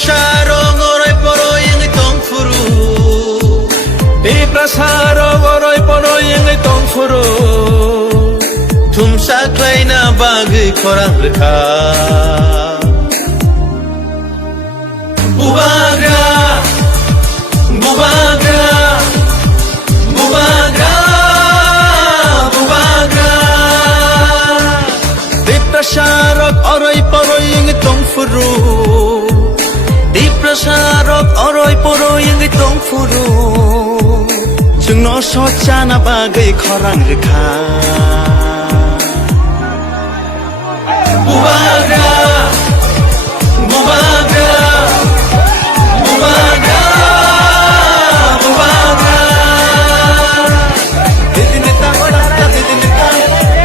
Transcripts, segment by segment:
prasarong oroy poroy ang itong furu Di prasarong oroy poroy ang itong furu Tumsaklay na bagay korang rekha Bubagra Bubagra Bubagra Bubagra Di prasarong oroy poroy ang itong furu Di prasarong oroy poroy ang itong furu Jungno socha na bagay korang rekha Bubagra Bubagra Bubagra Bubagra Didinita Didinita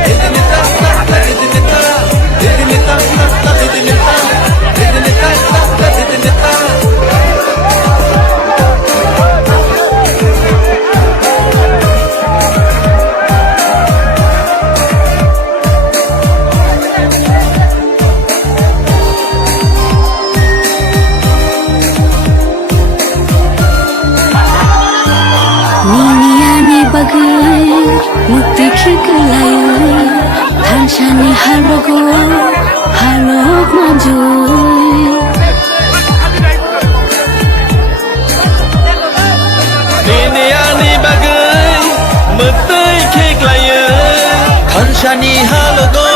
Didinita Didinita Didinita Didinita Didinita Didinita Mukti khikelayo Thanshani halbago halok manjoy Niniani bagai mukti khikelayo Thanshani halbago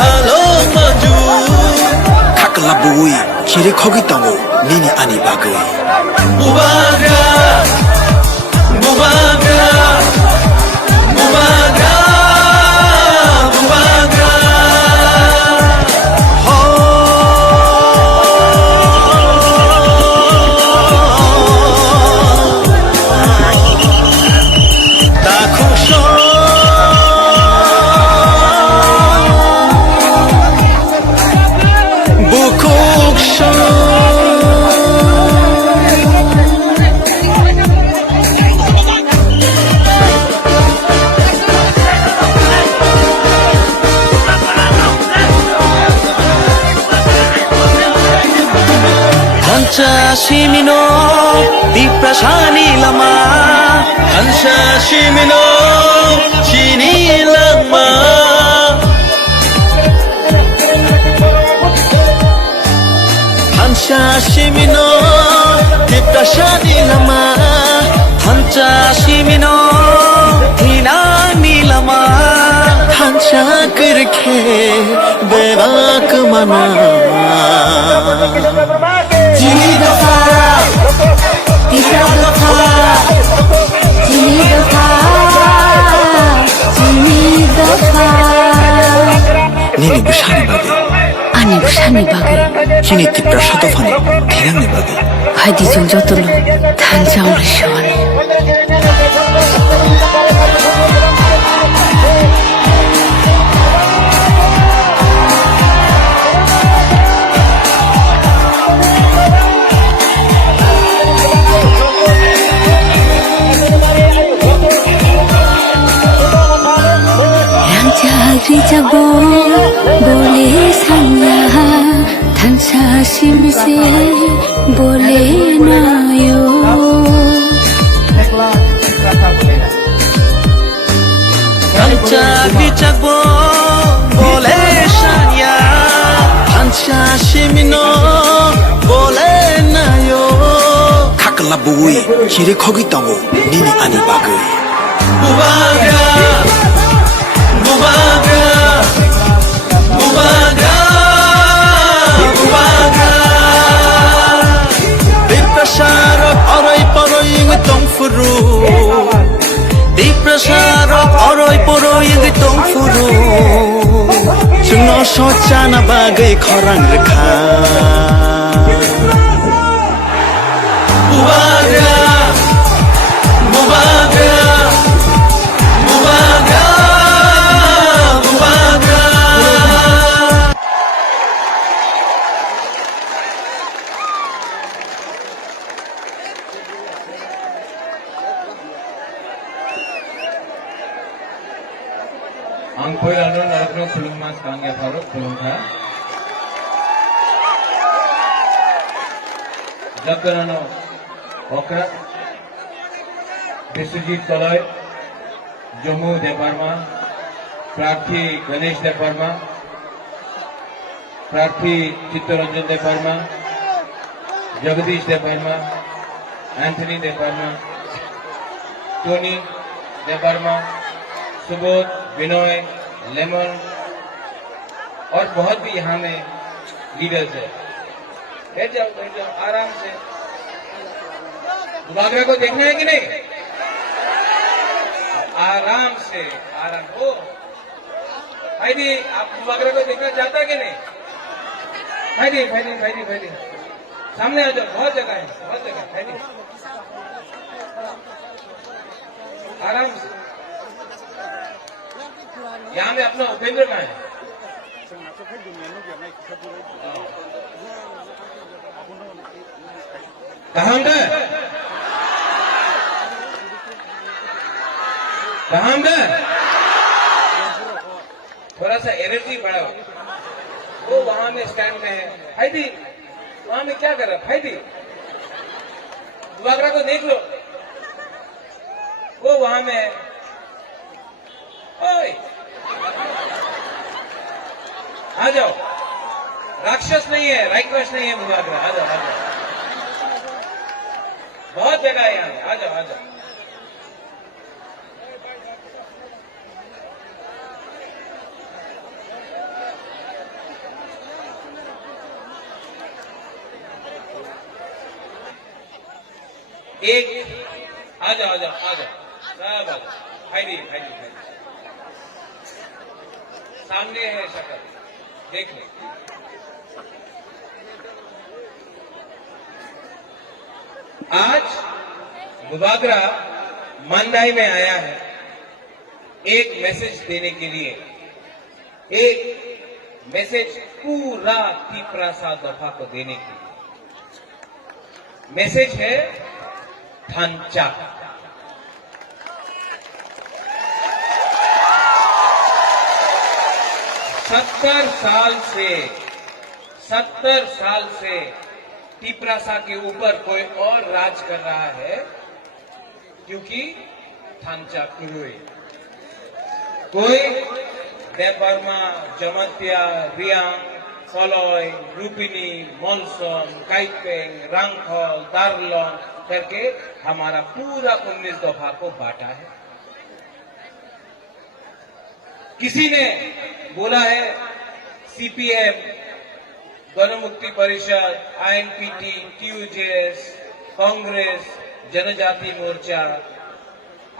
halok manjoy Kakalabui kiri khogitamu nini ani bagai Bubagra Bubagra Bubagra Bubagra Dakusho Bukuksho Shimino di prasani lama Hansha Shimino Shini lama Hansha Shimino di prasani lama Hansha Shimino Hinani lama Hansha kirke bevak mana Jini dofa Tisa dofa Jini dofa Jini dofa nini bishani bagai Ani bishani bagai kini tipra shatofani thirangni bagai Hadi jung jotolo Thanjang rishwani Jabo bole sanya thansa simse bole nayo Thansa jabo bole sanya thansa simino bole nayo Kakalabui kiri khogitamu nini ani bagai Bubagra Bubagra Bubagra Bubagra Di prasarong oroy poroy ang itong furu Di prasarong oroy poroy ang itong furu Jungno socha na bagay korang rekha Bubagra Bubagra Bubagra Bubagra Ang poilano naratno kulungmas kangya faruk kulungka Jakarano Okra, Biswajit Kaloy, Jammu Deparma, Prathi Ganesh Deparma, Prathi Chittaranjan Deparma, Jagadish Deparma, Anthony Deparma, Tony Deparma, Subodh, Vinoy, Lemon और बहुत भी यहाँ में leaders है। बैठ जाओ आराम से। दुबागरा को देखना है कि नहीं? आराम से, आराम हो। भाईदी, आप दुबागरा को देखना चाहता है कि नहीं? भाईदी, सामने आ जाओ, बहुत जगह है, बहुत जगह। भाईदी, आराम से। यहाँ में अपना उपेंद्र कहाँ है? कहाँ है? थोड़ा सा एनर्जी बढ़ाओ। वो वहां में स्टैंड में है। भाईदी, वहां में क्या कर रहा है? भाईदी, दुबागरा को देख लो, वो वहां में है। ओए, आ जाओ। राक्षस नहीं है, राक्षस नहीं है दुबागरा। आ जाओ। बहुत जगह है यहाँ, आ जाओ। एक आ जाओ। सब आ जाओ। भाईदी, सामने है शक्ल, देख लो। आज दुबागरा मंदाई में आया है एक मैसेज देने के लिए। एक मैसेज पूरा तिपरासा दफा को देने के लिए। मैसेज है थांचा। सत्तर साल से तिपरासा के ऊपर कोई और राज कर रहा है, क्योंकि थांचा कुरुई। कोई देबर्मा, जमत्या, रियांग, कलोय, रूपिनी, मॉलसोम, काइपेंग, रांगखोल, दारलोन करके हमारा पूरा 19 दफा को बांटा है। किसी ने बोला है सीपीएम, गणमुक्ति परिषद, आईएनपीटी, टीयूजेएस, कांग्रेस, जनजाति मोर्चा,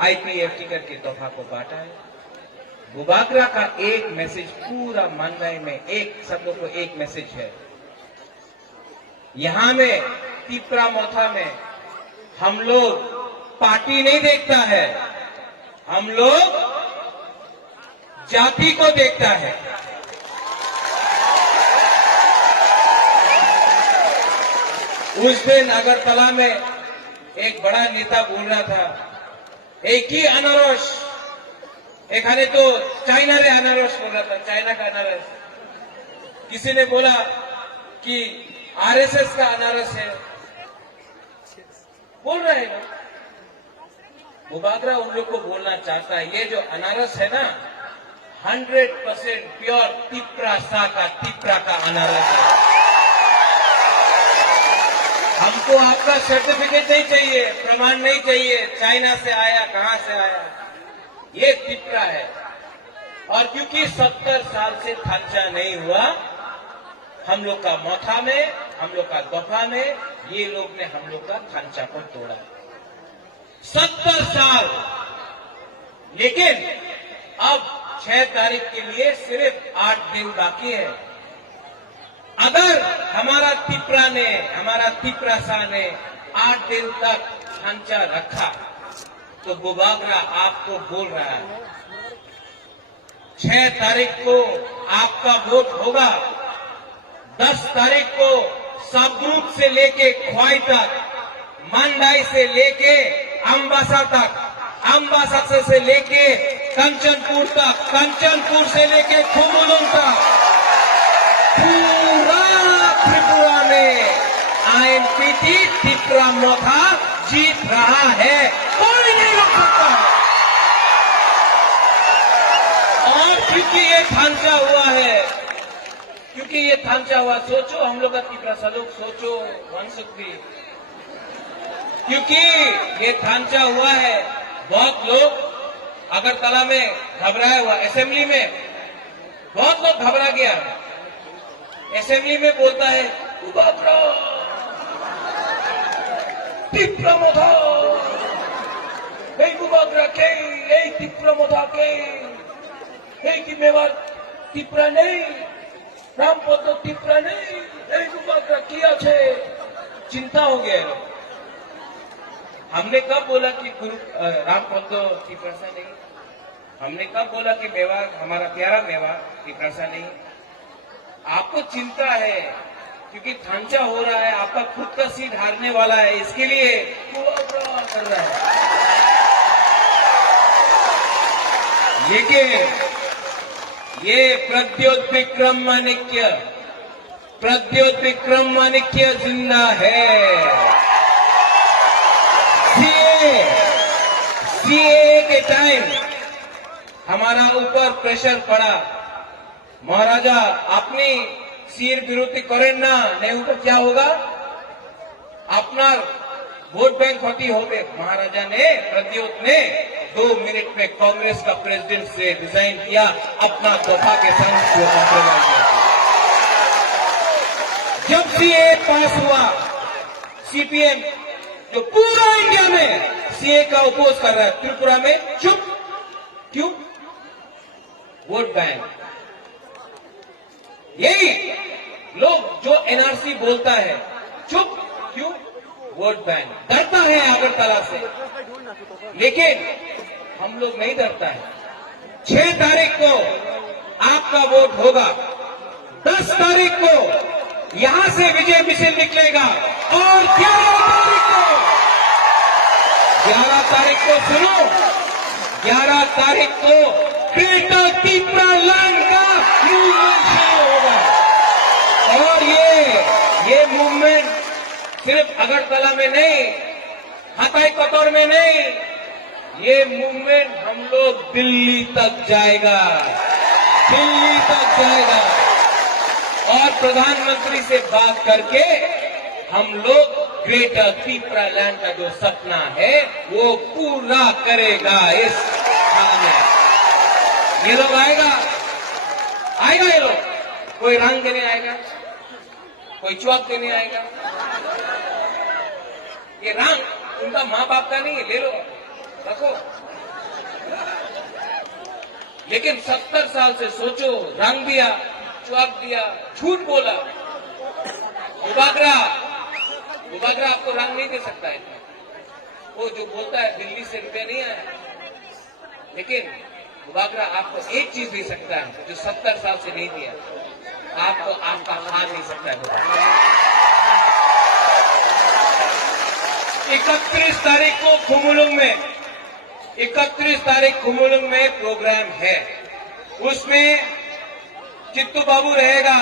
आईपीएफटी करके दफा को बांटा है। दुबागरा का एक मैसेज पूरा मंदाई में, एक सब लोग को एक मैसेज है। यहां में तिपरा मोथा में हम लोग पार्टी नहीं देखता है, हम लोग जाति को देखता है। उस दिन अगरतला में एक बड़ा नेता बोल रहा था, एक ही अनारस, एक हाने तो चाइना रे अनारस बोल रहा था, चाइना का अनारस। किसी ने बोला कि आरएसएस का अनारस है, बोल रहे हैं ना। दुबागरा उन लोग को बोलना चाहता है, ये जो अनारस है ना 100% प्योर तिपरासा का, तिपरा का अनारस है। हमको आपका सर्टिफिकेट नहीं चाहिए, प्रमाण नहीं चाहिए, चाइना से आया, कहां से आया, ये तिपरा है। और क्योंकि 70 साल से थांचा नहीं हुआ, हम लोग का मोथा में, हम लोग का दफा में, ये लोग ने हम लोग का थांचा को तोड़ा। 70 साल। लेकिन अब 6 तारीख के लिए सिर्फ 8 दिन बाकी है। अगर हमारा तिपरासा ने 8 दिन तक थांचा रखा, तो दुबागरा आपको बोल रहा है 6 तारीख को आपका वोट होगा। 10 तारीख को सबग्रुप से लेके ख्वाई तक, मंदाई से लेके अम्बासा तक, अम्बासा से लेके कंचनपुर तक, कंचनपुर से लेके खुमुलुंग तक, पूरा त्रिपुरा में आईएनपी पीती तिपरा मोथा जीत रहा है, कोई नहीं रोक सकता। और क्योंकि ये थांचा हुआ है, क्योंकि ये थांचा हुआ, सोचो हम लोग का तिपरा सलोक, सोचो वंशुक भी, क्योंकि ये थांचा हुआ है। बहुत लोग अगरतला में घबराया हुआ, असेंबली में बहुत लोग घबरा गया। असेंबली में बोलता है तिपरा मोथा बुबाग्रा के तिपरा मोथा के कि मेवाड़ तिपरा नहीं, रामपद तिपरा नहीं, बुबाग्रा किया छे। चिंता हो गया है। हमने कब बोला कि गुरु रामपद तिपरासा नहीं? हमने कब बोला कि मेवाड़ हमारा प्यारा मेवाड़ तिपरासा नहीं? आपको चिंता है क्योंकि थांचा हो रहा है, आपका खुद का सीट हारने वाला है, इसके लिए कर रहा है। लेकिन ये प्रद्योत विक्रम माणिक्य जिंदा है। सीए के टाइम हमारा ऊपर प्रेशर पड़ा, महाराजा अपनी सीर विरोधी करें ना, नहीं तो क्या होगा, अपना वोट बैंक क्षति हो गए। महाराजा ने, प्रद्योत ने 2 मिनट में कांग्रेस का प्रेसिडेंट से रिजाइन किया, अपना दफा के संग को कॉम्प्रोमाइज किया। जब सीए पास हुआ, सीपीएम जो पूरा इंडिया में सीए का अपोज कर रहा है, त्रिपुरा में चुप क्यों? Vote bank. यही लोग जो एनआरसी बोलता है, चुप क्यों? Vote bank. डरता है अगरतला से, लेकिन हम लोग नहीं डरता है। 6 तारीख को आपका वोट होगा, 10 तारीख को यहां से विजय मिशन निकलेगा, और 11 तारीख को सुनो, 11 तारीख को ग्रेटर तिपरा लैंड का मूवमेंट शुरू होगा। और ये मूवमेंट सिर्फ अगरतला में नहीं, हताई कतौर में नहीं, ये मूवमेंट हम लोग दिल्ली तक जाएगा, दिल्ली तक जाएगा। और प्रधानमंत्री से बात करके हम लोग ग्रेटर तिपरा लैंड का जो सपना है वो पूरा करेगा। इस साल में ये लोग आएगा ये लोग, कोई रंग देने आएगा, कोई चौक देने आएगा। ये रंग उनका माँ बाप का नहीं है, ले लो रखो। लेकिन 70 साल से सोचो, रंग दिया, चौक दिया, झूठ बोला। बुबाग्रा आपको रंग नहीं दे सकता है। वो जो बोलता है दिल्ली से रुपये नहीं आया, लेकिन बुबाग्रा आपको एक चीज दे सकता है जो 70 साल से नहीं दिया, आपको आपका हाथ नहीं सकता है। 31 तारीख को खुमुलुंग में प्रोग्राम है। उसमें चित्तू बाबू रहेगा,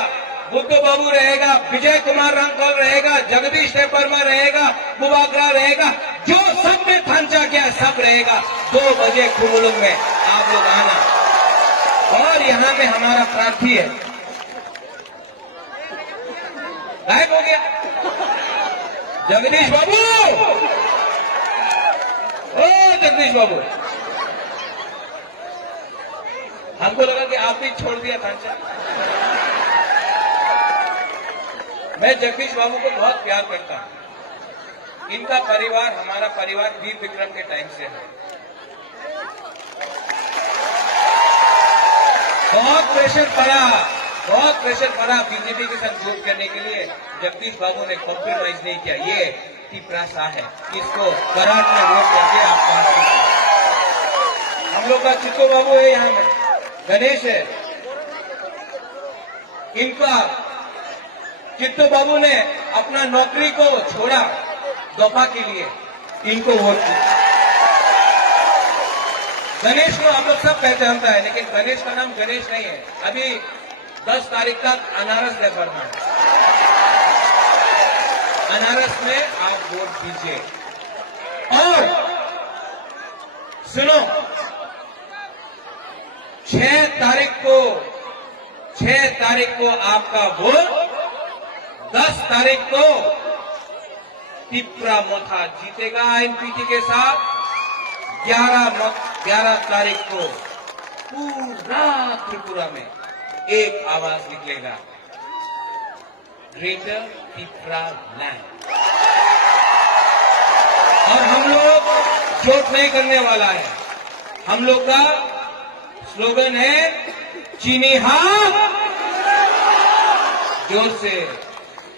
बुद्धू बाबू रहेगा, विजय कुमार रामकल रहेगा, जगदीश देववर्मा रहेगा, बुबाग्रा रहेगा, जो सब में थांचा गया सब रहेगा। 2 बजे खुमुलुंग में आप लोग आना। और यहाँ में हमारा प्रार्थी है, गायब हो गया जगदीश बाबू। ओ जगदीश बाबू, हमको लगा कि आप भी छोड़ दिया थांचा। मैं जगदीश बाबू को बहुत प्यार करता हूं। इनका परिवार हमारा परिवार वीर विक्रम के टाइम से है। बहुत प्रेशर पड़ा बीजेपी के साथ वोट करने के लिए। जगदीश बाबू ने कॉम्प्रोमाइज नहीं किया। ये तिपरासा है, इसको कराट में वोट करके आप पास कीजिए। हम लोग का चित्तो बाबू है, यहाँ में गणेश है। इनका चित्तो बाबू ने अपना नौकरी को छोड़ा दफा के लिए, इनको वोट किया। गणेश को हम लोग सब पहचानता है, लेकिन गणेश का नाम गणेश नहीं है। अभी 10 तारीख तक अनारस देववर्मा है। अनारस में आप वोट दीजिए। और सुनो, 6 तारीख को आपका वोट, 10 तारीख को तिप्रा मोथा जीतेगा एनपीटी के साथ, 11 तारीख को पूरा त्रिपुरा में एक आवाज निकलेगा, ग्रेटर तिप्रा लैंड। और हम लोग चोट नहीं करने वाला है। हम लोग का स्लोगन है चीनी हाँ, जोर से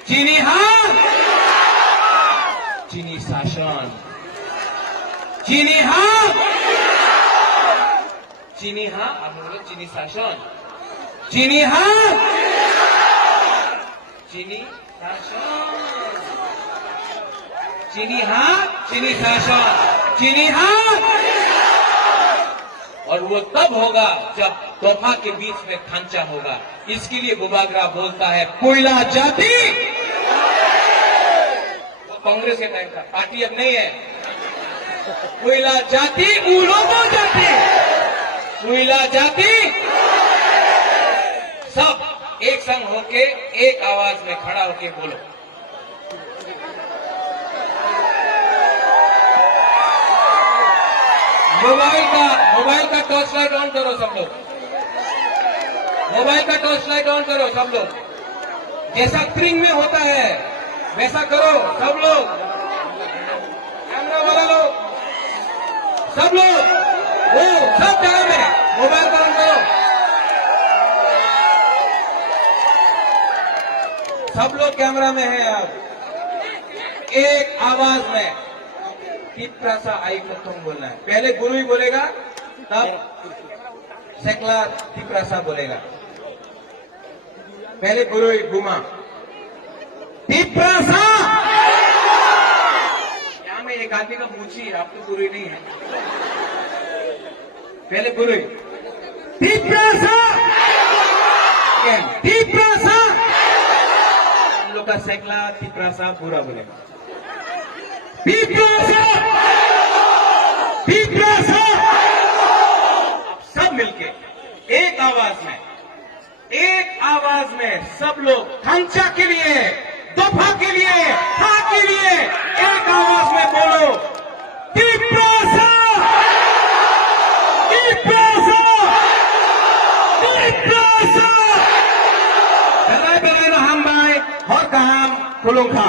चीनी हाँ, चीनी शासन, चीनी हाँ, चीनी हाँ, आप बोलो चीनी शासन, चीनी हाँ, चीनी शासन, चीनी हाँ, चीनी शासन, चीनी हाँ। और वो तब होगा जब तोहफा के बीच में खांचा होगा। इसके लिए बुबागरा बोलता है कोयला जाति। कांग्रेस के टाइम का पार्टी अब नहीं है। कोयला जाति उलोगो जाति, कोयला जाति। सब एक संग होके एक आवाज में खड़ा होके बोलो। मोबाइल का टॉर्च लाइट ऑन करो सब लोग। मोबाइल का टॉर्च लाइट ऑन करो सब लोग। जैसा ट्रिंग में होता है वैसा करो सब लोग। कैमरा वाला लोग, सब लोग, वो सब जगह में मोबाइल का ऑन करो। सब लोग कैमरा में है। अब एक आवाज में तिप्रासा आई प्रथम बोलना है। पहले गुरु ही बोलेगा, तब सेकला तिप्रासा बोलेगा। पहले गुरु ही घुमा तिप्रासा। यहाँ में एक आदमी का मूछी, आप तो गुरु ही नहीं है। पहले गुरु ही तिप्रासा, तिप्रासा। हम लोग का सेकला तिप्रासा पूरा बोलेगा। अब सब मिलके एक आवाज में सब लोग खांचा के लिए, दफा के लिए, हा के लिए एक आवाज में बोलो तिप्रासा, तिप्रासा, तिप्रासा। हम भाई और काम खुलूंगा।